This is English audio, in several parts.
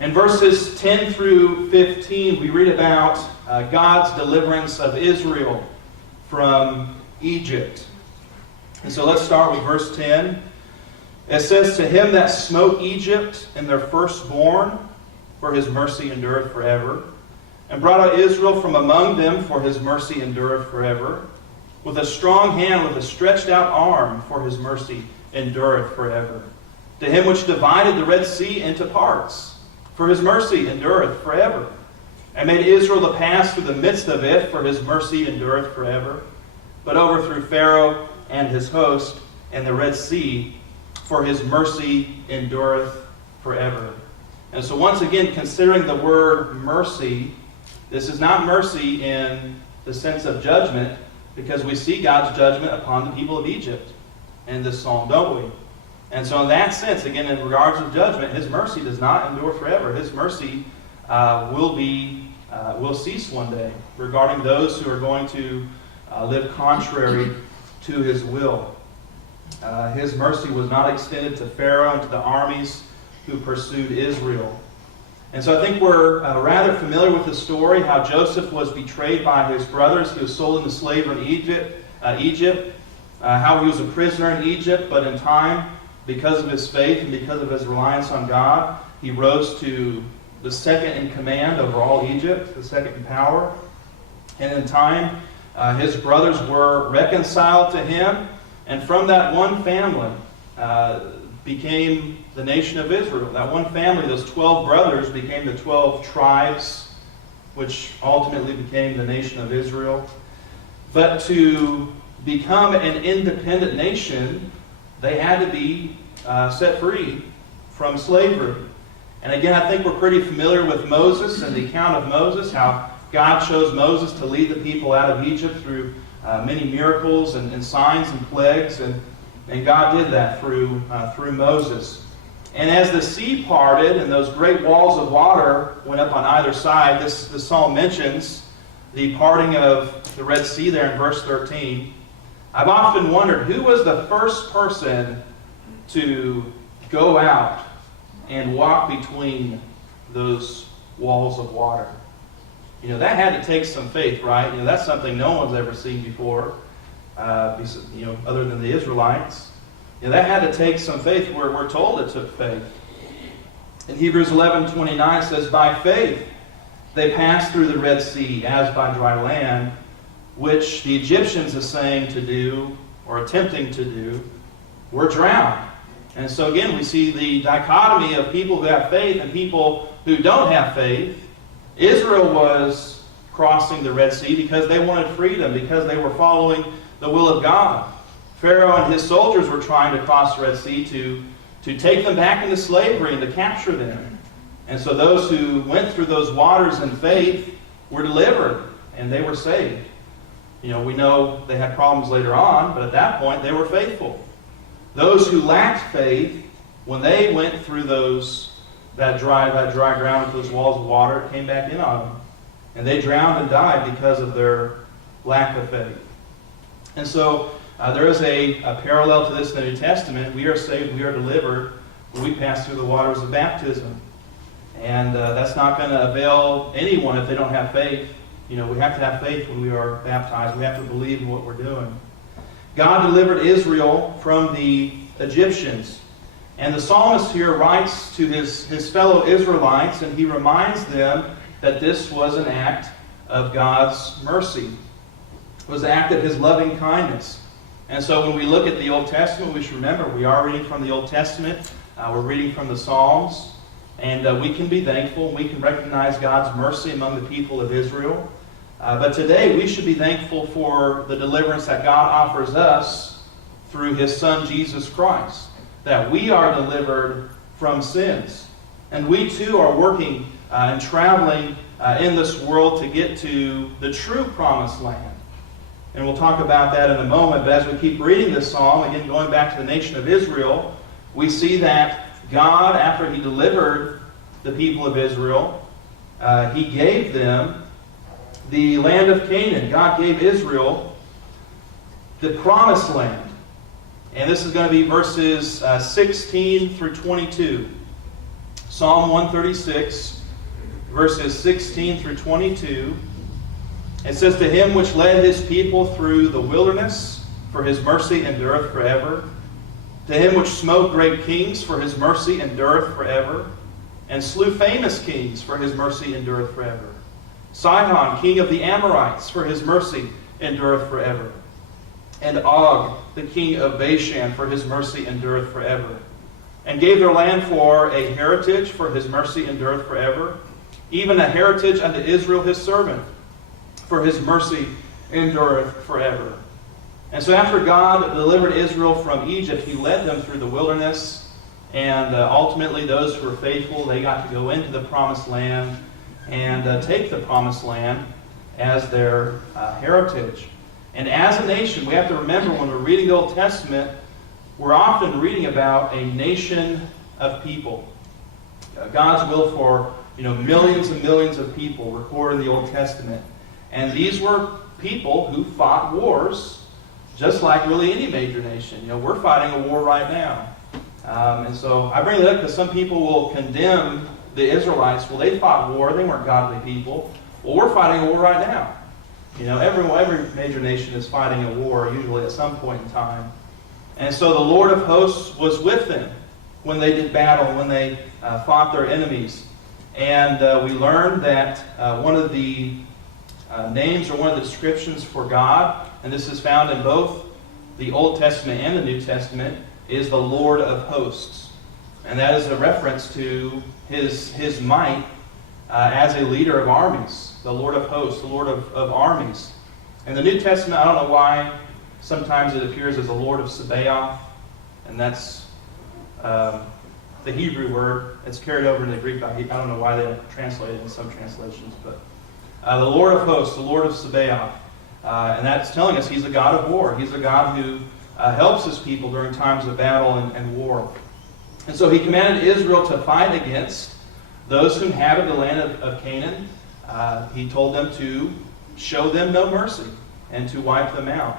In verses 10 through 15, we read about God's deliverance of Israel from Egypt. And so let's start with verse 10. It says, "To him that smote Egypt in their firstborn, for his mercy endureth forever, and brought out Israel from among them, for his mercy endureth forever, with a strong hand, with a stretched out arm, for his mercy endureth forever. To him which divided the Red Sea into parts, for his mercy endureth forever, and made Israel to pass through the midst of it, for his mercy endureth forever, but overthrew Pharaoh and his host and the Red Sea, for his mercy endureth forever." And so once again, considering the word mercy, this is not mercy in the sense of judgment, because we see God's judgment upon the people of Egypt in this psalm, don't we? And so in that sense, again, in regards to judgment, his mercy does not endure forever. His mercy will cease one day regarding those who are going to live contrary to his will. His mercy was not extended to Pharaoh and to the armies who pursued Israel. And so I think we're rather familiar with the story, how Joseph was betrayed by his brothers. He was sold into slavery in Egypt, how he was a prisoner in Egypt, but in time, because of his faith and because of his reliance on God, he rose to the second in command over all Egypt, the second in power. And in time, his brothers were reconciled to him, and from that one family became the nation of Israel. That one family, those 12 brothers, became the 12 tribes, which ultimately became the nation of Israel. But to become an independent nation, they had to be set free from slavery. And again, I think we're pretty familiar with Moses and the account of Moses, how God chose Moses to lead the people out of Egypt through many miracles and signs and plagues, and God did that through Moses. And as the sea parted and those great walls of water went up on either side, this psalm mentions the parting of the Red Sea there in verse 13. I've often wondered, who was the first person to go out and walk between those walls of water? You know, that had to take some faith, right? You know, that's something no one's ever seen before, other than the Israelites. You know, that had to take some faith. We're told it took faith. In Hebrews 11:29 it says, "By faith they passed through the Red Sea as by dry land, which the Egyptians essaying to do, or attempting to do, were drowned." And so again, we see the dichotomy of people who have faith and people who don't have faith. Israel was crossing the Red Sea because they wanted freedom, because they were following the will of God. Pharaoh and his soldiers were trying to cross the Red Sea to take them back into slavery and to capture them. And so those who went through those waters in faith were delivered, and they were saved. You know, we know they had problems later on, but at that point they were faithful. Those who lacked faith, when they went through that dry ground with those walls of water, it came back in on them. And they drowned and died because of their lack of faith. And so there is a parallel to this in the New Testament. We are saved, we are delivered when we pass through the waters of baptism. And that's not going to avail anyone if they don't have faith. You know, we have to have faith when we are baptized. We have to believe in what we're doing. God delivered Israel from the Egyptians. And the psalmist here writes to his fellow Israelites, and he reminds them that this was an act of God's mercy. It was an act of his loving kindness. And so when we look at the Old Testament, we should remember we are reading from the Old Testament. We're reading from the Psalms. And we can be thankful. We can recognize God's mercy among the people of Israel. But today we should be thankful for the deliverance that God offers us through his Son, Jesus Christ. That we are delivered from sins. And we too are working and traveling in this world to get to the true promised land. And we'll talk about that in a moment. But as we keep reading this psalm, again going back to the nation of Israel, we see that God, after he delivered the people of Israel, he gave them the land of Canaan. God gave Israel the promised land. And this is going to be verses 16 through 22. Psalm 136, verses 16 through 22. It says, "To him which led his people through the wilderness, for his mercy endureth forever. To him which smote great kings, for his mercy endureth forever. And slew famous kings, for his mercy endureth forever. Sihon, king of the Amorites, for his mercy endureth forever. And Og, the king of Bashan, for his mercy endureth forever. And gave their land for a heritage, for his mercy endureth forever. Even a heritage unto Israel his servant, for his mercy endureth forever." And so after God delivered Israel from Egypt, he led them through the wilderness. And ultimately those who were faithful, they got to go into the promised land and take the promised land as their heritage. And as a nation, we have to remember when we're reading the Old Testament, we're often reading about a nation of people. God's will for millions and millions of people recorded in the Old Testament. And these were people who fought wars, just like really any major nation. We're fighting a war right now. And so I bring that up because some people will condemn the Israelites. Well, they fought war. They weren't godly people. Well, we're fighting a war right now. Every major nation is fighting a war, usually at some point in time. And so the Lord of hosts was with them when they did battle, when they fought their enemies. And we learned that one of the names or one of the descriptions for God, and this is found in both the Old Testament and the New Testament, is the Lord of hosts. And that is a reference to his might as a leader of armies, the Lord of hosts, the Lord of armies. In the New Testament, I don't know why, sometimes it appears as the Lord of Sabaoth, and that's the Hebrew word. It's carried over into the Greek. I don't know why they don't translate it in some translations, but the Lord of hosts, the Lord of Sabaoth. And that's telling us he's a God of war. He's a God who helps his people during times of battle and war. And so he commanded Israel to fight against those who inhabit the land of Canaan. He told them to show them no mercy and to wipe them out.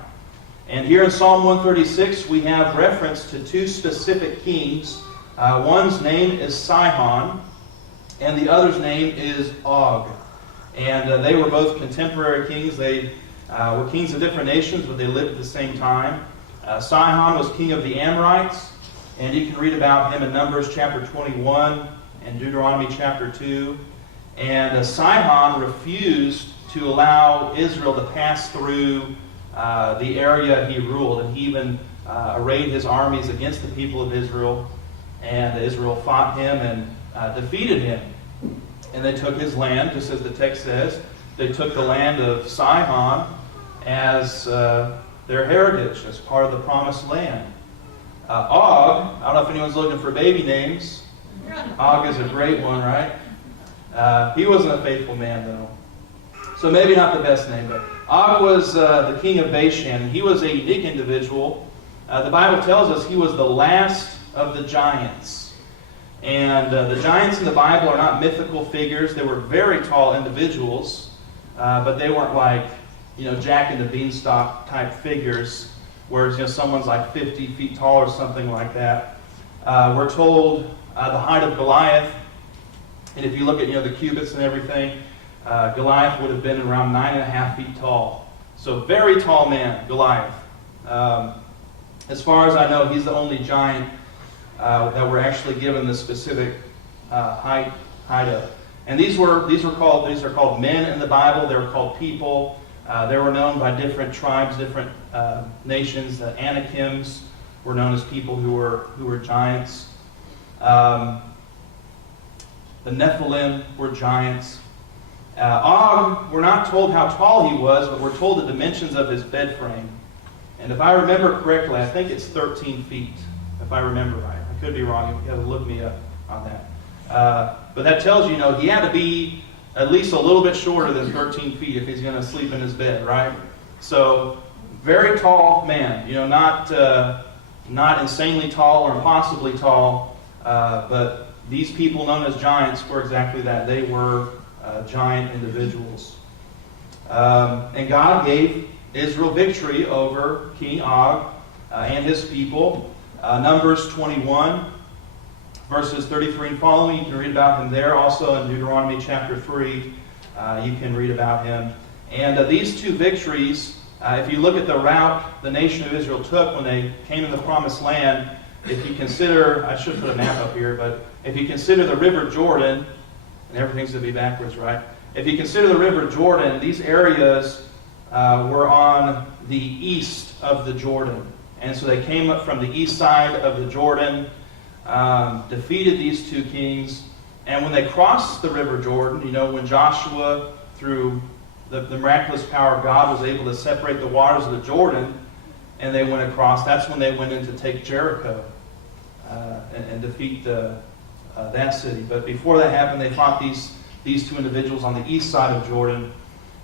And here in Psalm 136, we have reference to two specific kings. One's name is Sihon, and the other's name is Og. And they were both contemporary kings. They were kings of different nations, but they lived at the same time. Sihon was king of the Amorites, and you can read about him in Numbers chapter 21 and Deuteronomy chapter 2. And Sihon refused to allow Israel to pass through the area he ruled, and he even arrayed his armies against the people of Israel, and Israel fought him and defeated him. And they took his land, just as the text says. They took the land of Sihon as their heritage, as part of the promised land. Og, I don't know if anyone's looking for baby names. Og is a great one, right? He wasn't a faithful man, though. So maybe not the best name, but Og was the king of Bashan. He was a unique individual. The Bible tells us he was the last of the giants. And the giants in the Bible are not mythical figures. They were very tall individuals, but they weren't like, Jack and the Beanstalk type figures, whereas someone's like 50 feet tall or something like that. We're told the height of Goliath, and if you look at the cubits and everything, Goliath would have been around 9.5 feet tall. So very tall man, Goliath. As far as I know, he's the only giant that we're actually given the specific height of. And these are called men in the Bible. They were called people. They were known by different tribes, different nations. The Anakims were known as people who were giants. The Nephilim were giants. Og, we're not told how tall he was, but we're told the dimensions of his bed frame. And if I remember correctly, I think it's 13 feet, if I remember right. I could be wrong. You have to look me up on that. But that tells you, he had to be at least a little bit shorter than 13 feet if he's going to sleep in his bed, right? So, very tall man. Not insanely tall or impossibly tall, but these people known as giants were exactly that. They were giant individuals. And God gave Israel victory over King Og and his people. Numbers 21, verses 33 and following. You can read about him there. Also in Deuteronomy chapter 3, you can read about him. And these two victories, if you look at the route the nation of Israel took when they came to the promised land, if you consider, I should put a map up here, but if you consider the river Jordan, and everything's going to be backwards, right? If you consider the river Jordan, these areas were on the east of the Jordan. And so they came up from the east side of the Jordan, defeated these two kings, and when they crossed the river Jordan, when Joshua, through the miraculous power of God, was able to separate the waters of the Jordan, and they went across, that's when they went in to take Jericho and defeat that city. But before that happened, they fought these two individuals on the east side of Jordan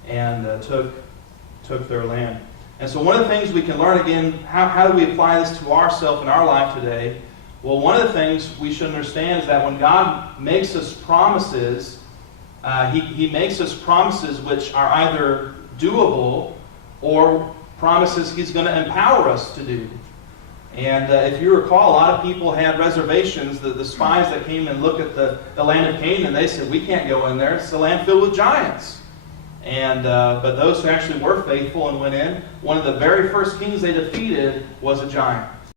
and took their land. And so one of the things we can learn, again, how do we apply this to ourselves in our life today? Well, one of the things we should understand is that when God makes us promises, He makes us promises which are either doable or promises He's going to empower us to do. And if you recall, a lot of people had reservations. The spies that came and looked at the land of Canaan, they said, we can't go in there. It's a land filled with giants. And but those who actually were faithful and went in, one of the very first kings they defeated was a giant.